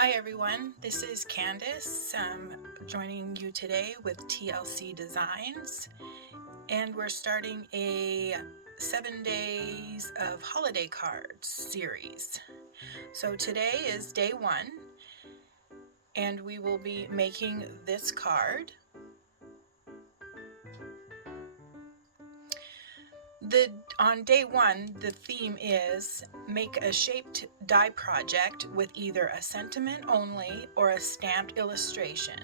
Hi everyone, this is Candace. I'm joining you today with TLC Designs, and we're starting a 7 days of holiday cards series. So today is day 1, and we will be making this card. On day 1, the theme is make a shaped die project with either a sentiment only or a stamped illustration.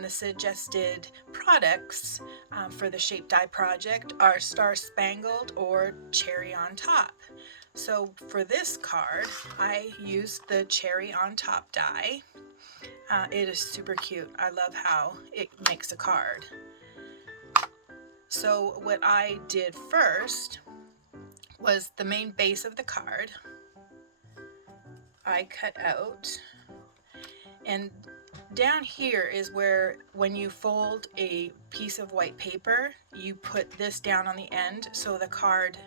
The suggested products for the shaped die project are Star Spangled or Cherry on Top. So for this card, I used the Cherry on Top die. It is super cute. I love how it makes a card. So what I did first was the main base of the card. I cut out, and down here is where, when you fold a piece of white paper, you put this down on the end so the card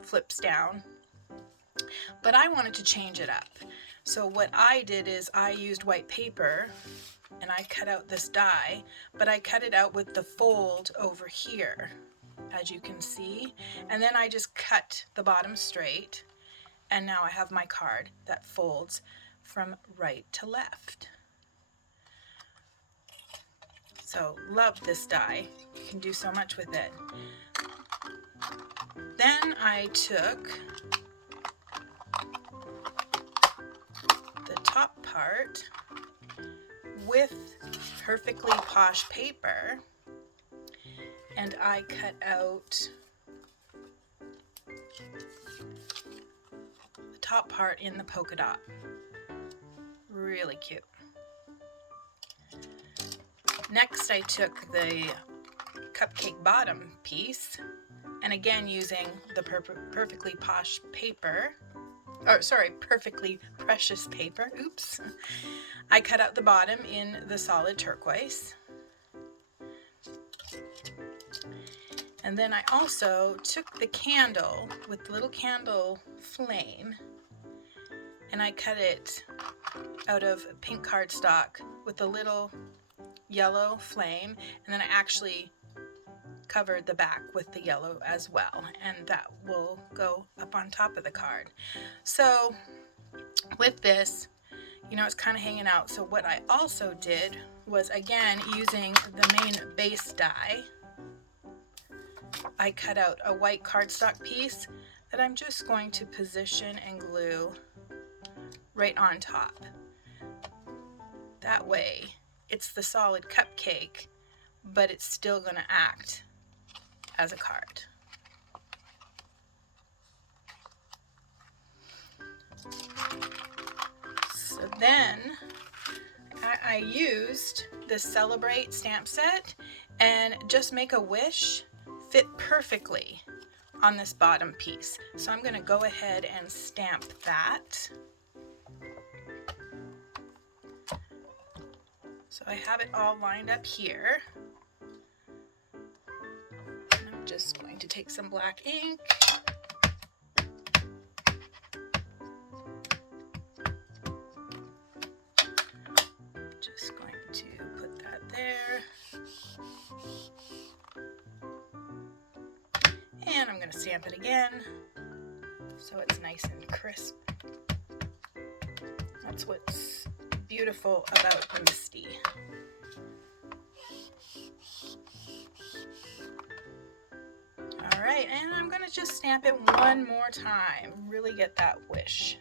flips down. But I wanted to change it up. So what I did is I used white paper and I cut out this die, but I cut it out with the fold over here, as you can see, and then I just cut the bottom straight, and now I have my card that folds from right to left. So love this die. You can do so much with it. Then I took the top part with perfectly posh paper, and I cut out the top part in the polka dot. Really cute. Next, I took the cupcake bottom piece, and again using the perfectly posh paper, perfectly precious paper, oops. I cut out the bottom in the solid turquoise. And then I also took the candle with the little candle flame, and I cut it out of pink cardstock with a little yellow flame, and then I actually covered the back with the yellow as well, and that will go up on top of the card. So with this, you know, it's kind of hanging out. So what I also did was, again, using the main base die, I cut out a white cardstock piece that I'm just going to position and glue right on top. That way it's the solid cupcake, but it's still going to act as a card. So then I used the Celebrate stamp set, and Just Make a Wish fit perfectly on this bottom piece. So I'm going to go ahead and stamp that. So I have it all lined up here. And I'm just going to take some black ink. Just going to put that there. And I'm going to stamp it again so it's nice and crisp. That's what's beautiful about Misty. Alright, and I'm going to just stamp it one more time. Really get that wish.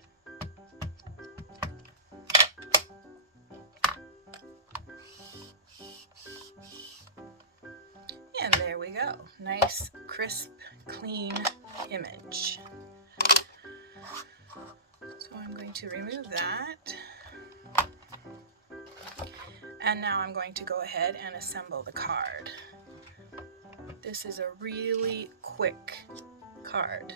And there we go. Nice, crisp, clean image. So I'm going to remove that. And now I'm going to go ahead and assemble the card. This is a really quick card.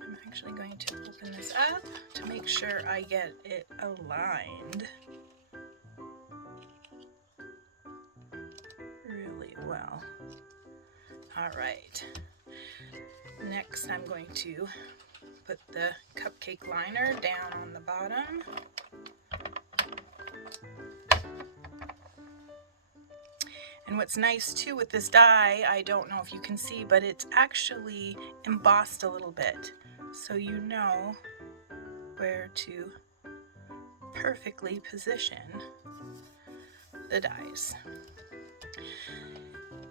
I'm actually going to open this up to make sure I get it aligned. well. All right, next I'm going to put the cupcake liner down on the bottom. And what's nice too with this die, I don't know if you can see, but it's actually embossed a little bit, so you know where to perfectly position the dies.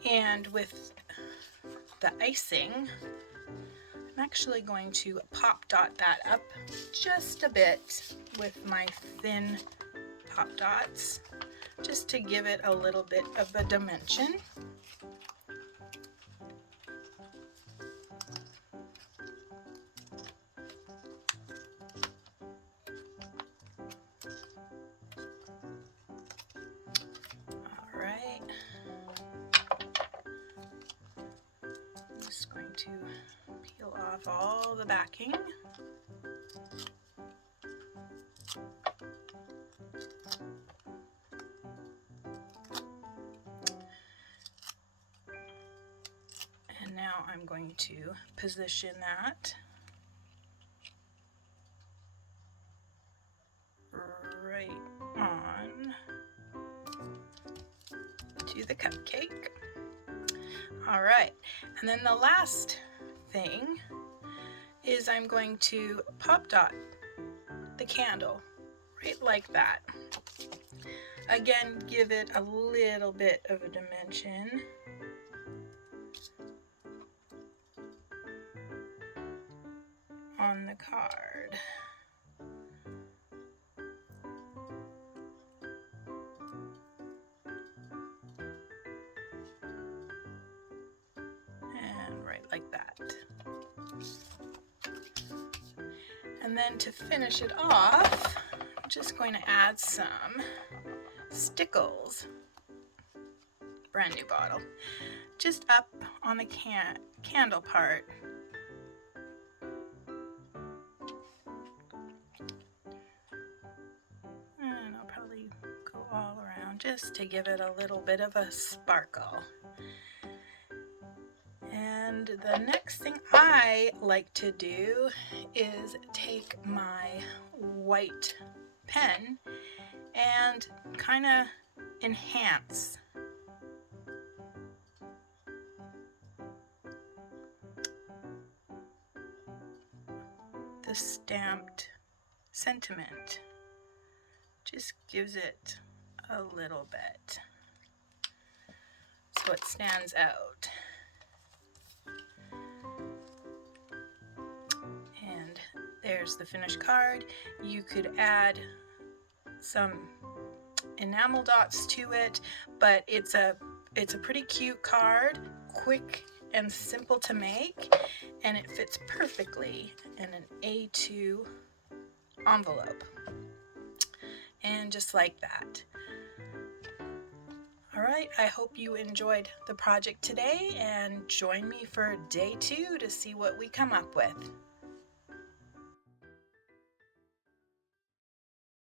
And with the icing, I'm actually going to pop dot that up just a bit with my thin pop dots, just to give it a little bit of a dimension. All right. I'm just going to peel off all the backing. And now I'm going to position that right on to the cupcake. All right, and then the last thing is I'm going to pop dot the candle right like that. Again, give it a little bit of a dimension. On the card. And right like that. And then to finish it off, I'm just going to add some stickles. Brand new bottle. Just up on the candle part. And I'll probably go all around just to give it a little bit of a sparkle. And the next thing I like to do is take my white pen and kind of enhance the stamped sentiment. Just gives it a little bit so it stands out. And there's the finished card. You could add some enamel dots to it, but it's a pretty cute card, quick and simple to make, and it fits perfectly in an A2 envelope. And just like that. All right, I hope you enjoyed the project today, and join me for day 2 to see what we come up with.